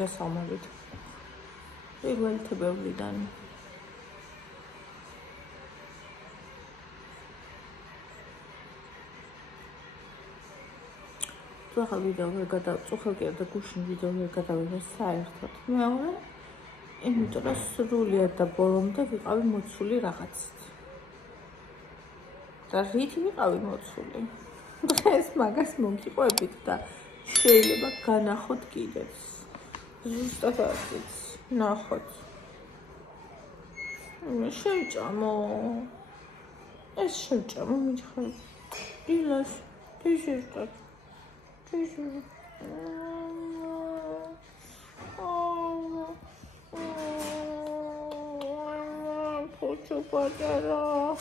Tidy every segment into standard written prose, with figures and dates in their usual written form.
გასალმებით. პირველი თებერვლიდან წუხალ ვიდეო ვერ გადავწუხალ და გუშინ ვიდეო ვერ გადავიღე საერთოდ. მეორე, იმიტომ რომ სრულიად და ბოლომდე ვიყავი მოცული რაღაცით. და რითი ვიყავი მოცული? დღეს მაგას მოგიყვებით და შეიძლება განახოთ კიდეც. ზუსტად არც ნახოთ. შევჭამო. ეს შევჭამო მიჩხარ. დილას თიშერტად. Pocho patera.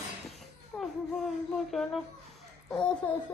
Patera. Coffee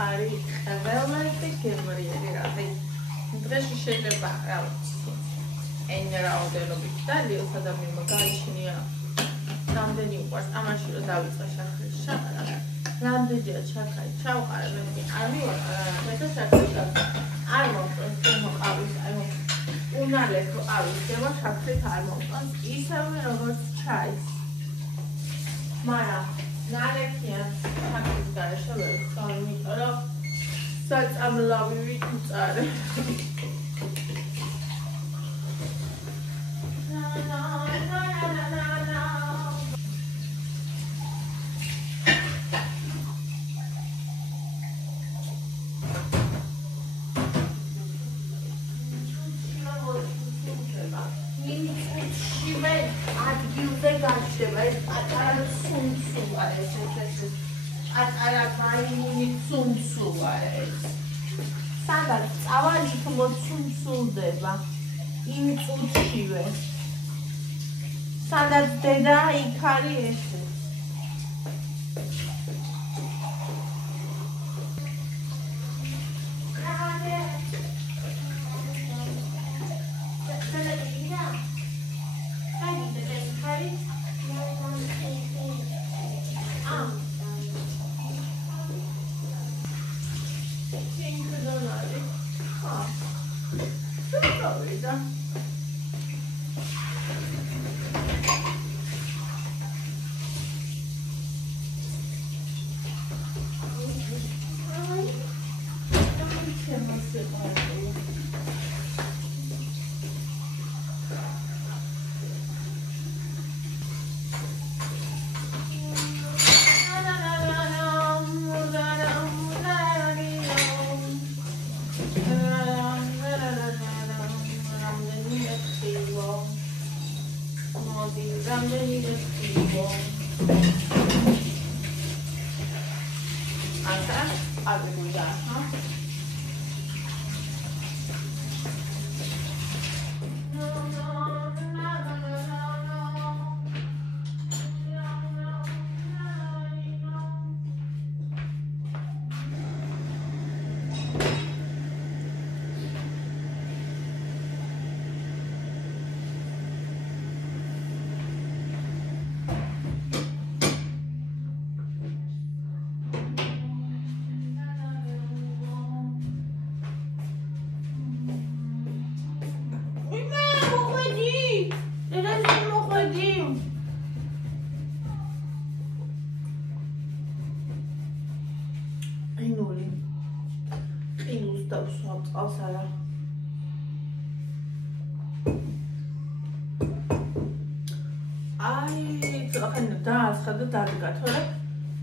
არის ყველაზე გემრიელი რამე. დღეში შეიძლება ენერაოდენობით და ლიოს ადამიანმა გაიჩნია რამდენი უყვარს ამაში რომ დავიწყე შაქრის შაქრა. რამდენჯერ შაქარი ჩავყარე მე არ მივაყარა და შაქრის არ მომწონს მოყავის აი უნალეთ ყავის გემა შაქრით არ მომწონს ისევე როგორც ჩაის. მაგრამ ნალექიან შაქრის გარეშე ვერ ვხარ, იმიტომ რომ საწამლავი ვიწარე. ადგილზე გაჩნდება ეს პატარა ცუმცულა ეს პატარა მაიმუნი ცუმცულა ეს სადაც წავალი მოცუმცულდება იმ წუთშივე სადაც დედა იქ არის ესე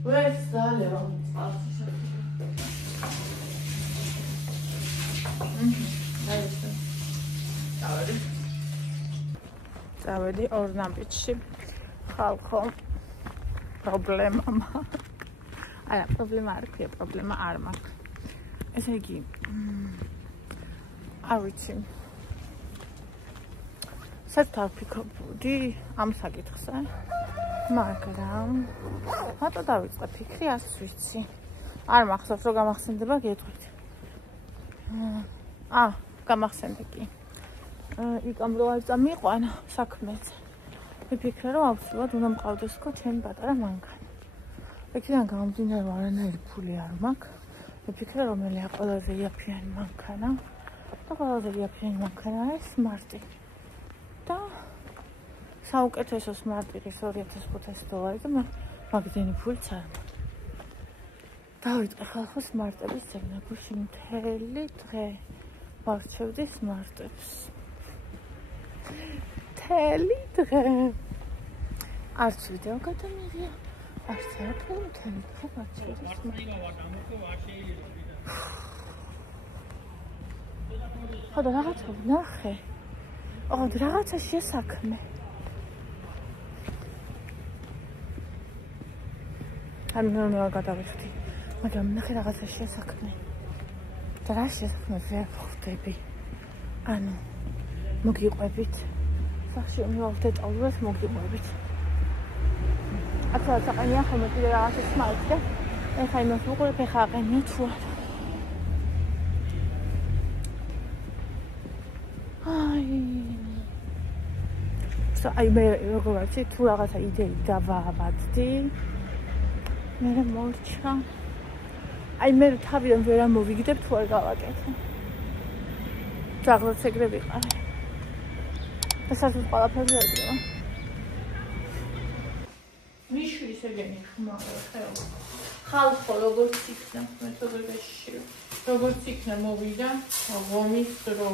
ვერც დალევა წყალს წავედი ორნამპიტში ხალხო პრობლემა არა პრობლემა არ ქვია პრობლემა არ მაქვს ესე იგი არ ვიცი საერთოდ ვფიქრობდი ამ საკითხზე მაგრამ რატო დავიწყე ფიქრი ასე ვიცი არ მახსოვს რომ გამახსენდება გეტყვით გამახსენდა კი იქამ რო არ წამიყვანა საქმეც ვიფიქრე რომ აუცილებლად უნდა მყავდეს თქო ჩემი პატარა მანქანა იქიდან გამომდინარე რომ არანაირი ფული არ მაქვს ვიფიქრე რომელია ყველაზე იაფიანი მანქანა და ყველაზე იაფიანი მანქანა არის სმარტი და საუკეთესო სმარტი ის $2500 და მაგდენი ფულიც არ მაქვს დავიწყე ხალხო სმარტების ზეგნა გუში მთელი დღე ვარჩევდი სმარტებს მთელი დღე არც ვიდეო გადამიღია არც არაფერი მთელი დღე ვარჩევდი ხოდა რაღაცა ვნახე რაღაცაშია საქმე არ გადავიხდი მაგრამ ნახე რაღაცაშია საქმე და რა შესაქმე ვერ ხვდები ანუ მოგიყვებით სახში მივავდეტალვეს მოგიყვებით აბსოლუტურად საყენია ხოლმე კიდე რაღაცა სმარტი და ეხა იმას ვუყურებ ეხა აყენია თუ არა აი მე როგორ ვიცი თუ რაღაცა იდეი დავაბადდი მე მორჩა აი მე თავიდან ვერ ამოვიგდებ თუ არ გავაკეთე ძაღლაც ეგრე ვიყარე და საერთოდ ყველაფერზე ეგრევა მიშვის ეგენი ხმარა ხალხო როგორც იქნა მეთოდოლოგიაში როგორც იქნა მოვიდა ღომის დრო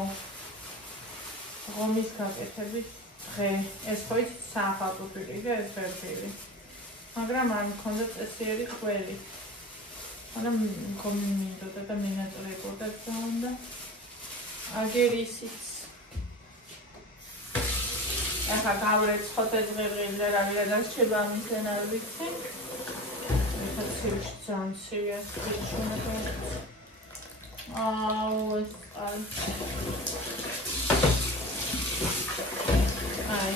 ღომის გაკეთების დღე ეს ხო ის სამხატვრო პირი და ეს ვერდილი მაგრამ არ მქონდა წესიერი ყველი მაგრამ კომუნიკატა და მენატრებოდა და აგერ ისიც ახლა გავრეცხოთ ეს ღერღილი რა გადარჩება ამისენ არ ვიცი ეხლა ცივში ძანცია შეიძლება ეს აი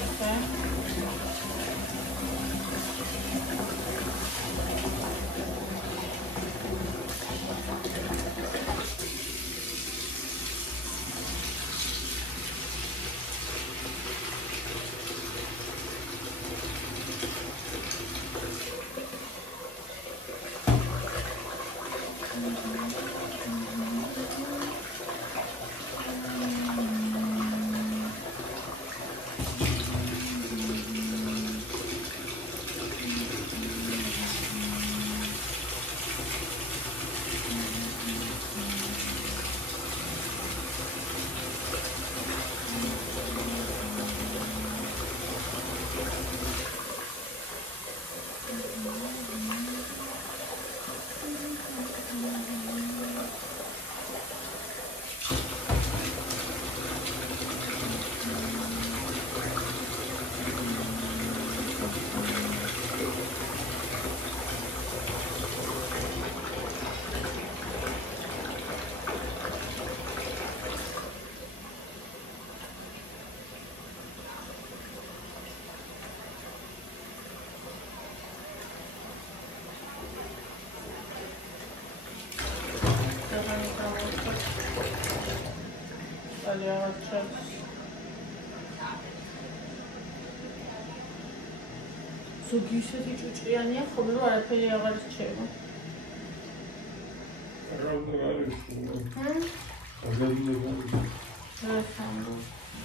ზოგი ისეთი ჭუჭყიანია ხოლმე რომ არაფერი აღარ რჩება.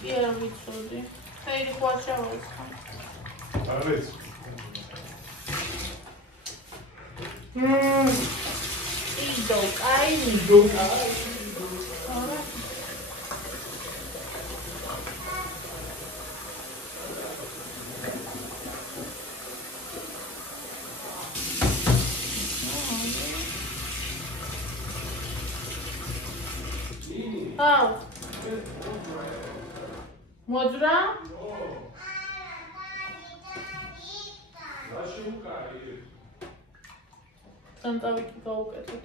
კი არ ვიცოდი. ხეირი ხო არ ჩავარცხა. არის. იდო, კაი, იდო. ხავ მოძრა სამწავიკი გავუკეთეთ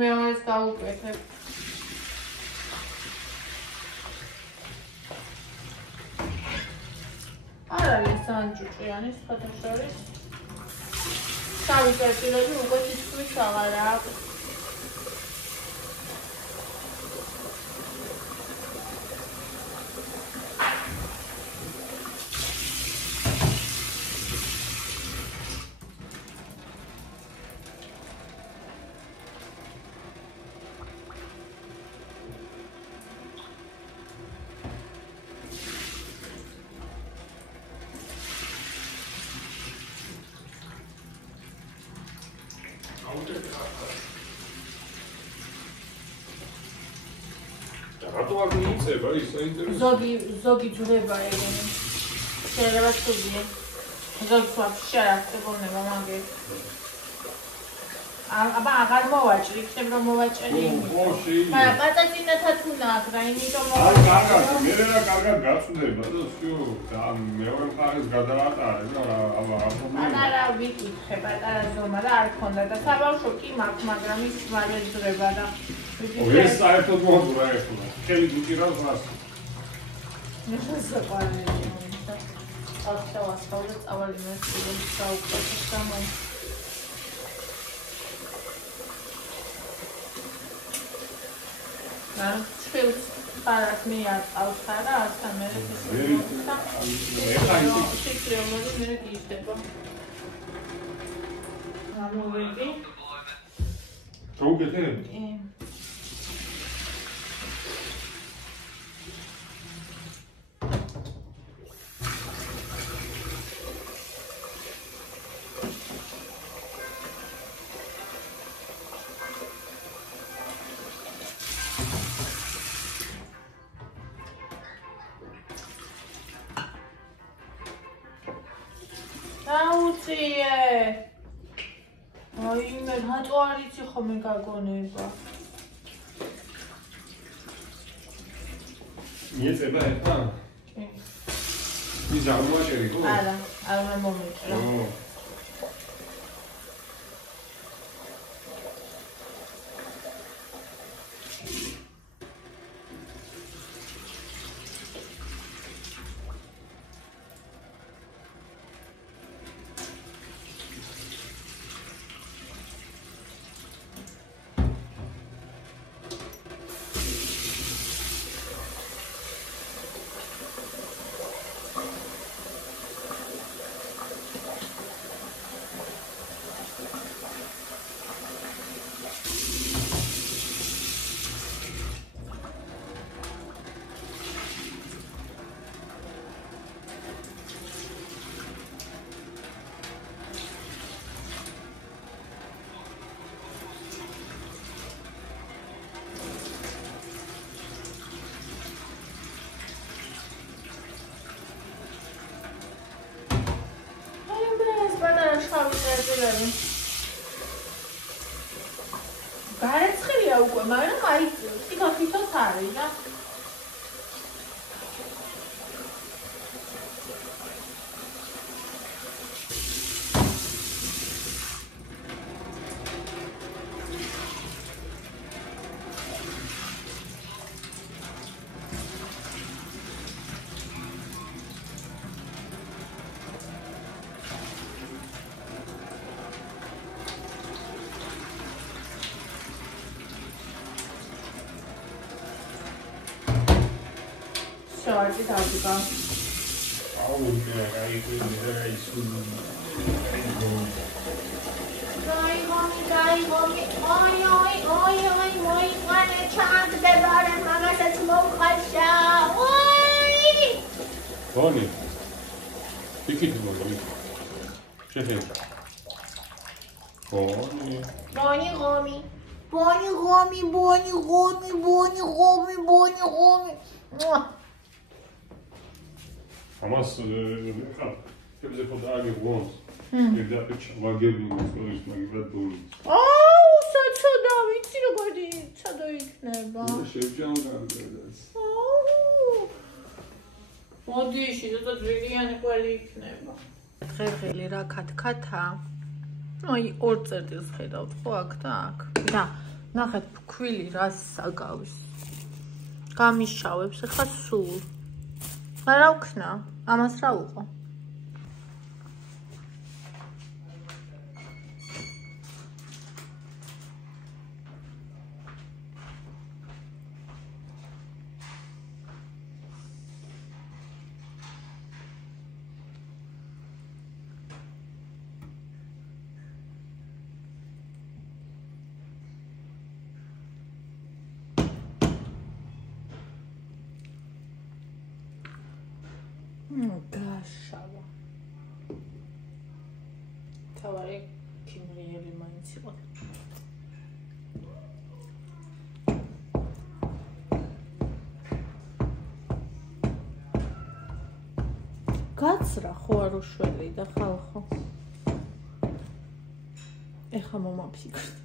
მეორეს გავუკეთებ არ არის სანჯუჭიანი სხვადასხვა თავის წერტილები უკვე თითქმის აღარ აქვს ზოგი ძურება ეგენი შეიძლება ცუდია ზოგი ვაფშე არ აღწევონება მაგე აბა აღარ მოვაჭრი იქნებ რომ მოვაჭრი მაგრამ პატაწინათაც უნდა აქვს რა იმიტომ კარგად მე რა კარგად გაწვდება და всё და მეორე მხარეს გადავატარე და აბა პატარა ვიკითხე პატარა ზომა და არ ქონდა და საბავშვო კი მაქვს მაგრამ ის მალე ძრება და ეს საერთოდ მოძრა ეხლა ხელი გუჭირავს რას შესაძლებელი ავსავასწავლე წავალი მასწავლებელი საუბრობს გამო ჩხილს პარაკ მე არ ყავს ხარა ასთან მე შეკრევლები მე გიждდება გამოვიდი შოუგეთე აი მე რატო არ იცი ხომ მე გაგონება მიეწება ეხლა? კი. ის არ მოაჭერი ხო? არა, არ მომიჭრა. Გარეცხელია უკვე, მაგრამ აი თითო-თითოს არის და Sorry, Tabuka. Oh, yeah, I agree with her. Bonnie. Pick it, Bonnie. Check it. Bonnie. Bonnie, Romy. Bonnie, Romy, Bonnie, Romy, Bonnie, Romy, Bonnie, Romy. Amaz, ხა, შევზე ხო დააგებ გონს. პირდაპირ ჩავაგები მოსკოვის მაგივრად ბოლოს. საწოდა, ვიცი როგორი ცოდო იქნება. შევჭამ გარდას. მოდი, შეიძლება ძვირიანი ყველი იქნება. ღერღელი რა ქათქათა. აი, ორ წერტილს ხედავთ ხო აქ და აქ. და ნახეთ ფქვილი რას საგავს. გამიშავებს ახლა სულ. რა ვქნა? ამას რა უყო? გაშავა. თავარი ქიმრიელი მაინც იყო. გაცრა ხო არ უშველი და ხალხო. ეხა მომაფიქრე.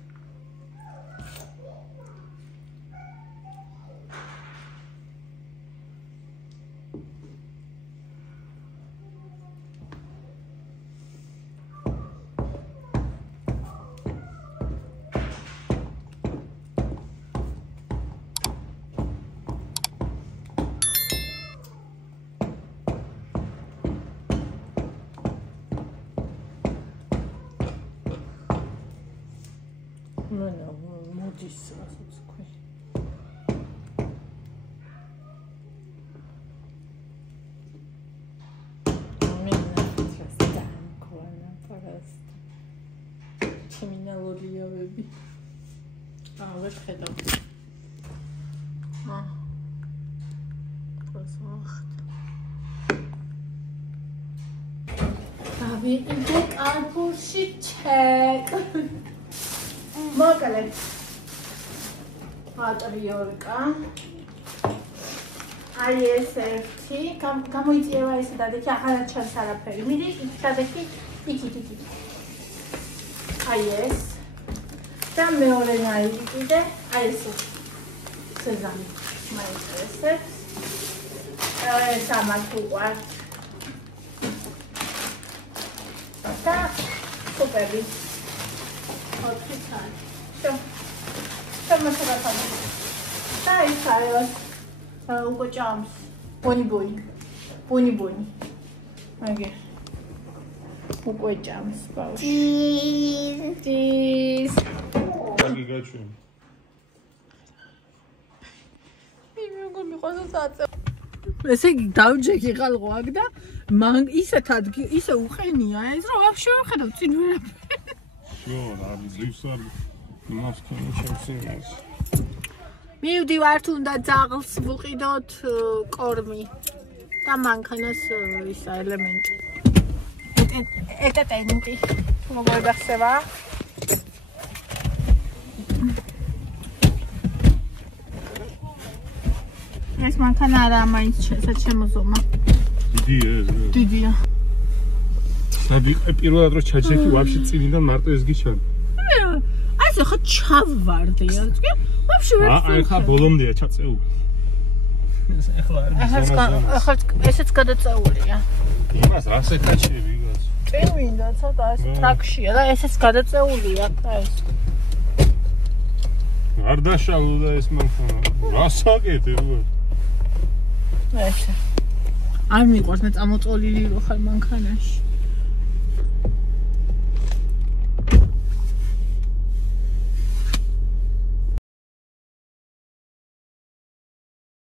მოდის რასაც თქვი. მე ნახეთ რა დაგვანა პარასტ. კრიმინალურიავები. ვერ ხედავ. დავიყიდე კარპურში ჩეკ. მოკალე. Patriorca. Ai SF-ი, გამოიწევა ესე და დექი ახალად ჩანს არაფერი. მიდი იქ დადექი, იქ. აი ეს. და მეორე ნაირი კიდე, აი ეს. სეზამი. მაინტერესებს. ეს ამათ უყვართ. და სუპერი. ოთხი წელი. შემოსაბათა. და ის არის უკვე ჭამს. ბონი. აგე. უკვე ჭამს ბავშვი. დის. აგი გაჩვენ. მიგო მიყვარს აწე. ესე იგი დავჯექი ხალხო აქ და მან ისეთ ადგილ ისე უყენია ეს რომ ვაფშე ვერ ხედავ წინ ვერაფერი. შორ არის ძლივს არ მასკანი შემსინას. მივდივართ უნდა ძაღლს ვუყიდოთ კორმი და მანქანას ისა ელემენტი. ეტეტენდი. როგორ გახსება? ეს მანქანა არა მაინც შემოზომა. დიდია. საბიყე პირველად რო ჩაჩექი ვაფშე წინიდან მარტო ეს გიჩვენ. ასე ხა ჩავვარდი ასე. ვაფშე ვერ აი ხა ბოლომდეა ჩაწეული. ახლა ესეც გადაწეულია. იმას რას ეკაჩები იგას. წინ მინდა ცოტა ეს ტრაქშია და ესეც გადაწეულია ეს. არ დაშალო და ეს მანქანა. რას აკეთე რო? ესე. არ მიყვარს მე წამოწოლილი რო ხარ მანქანაში.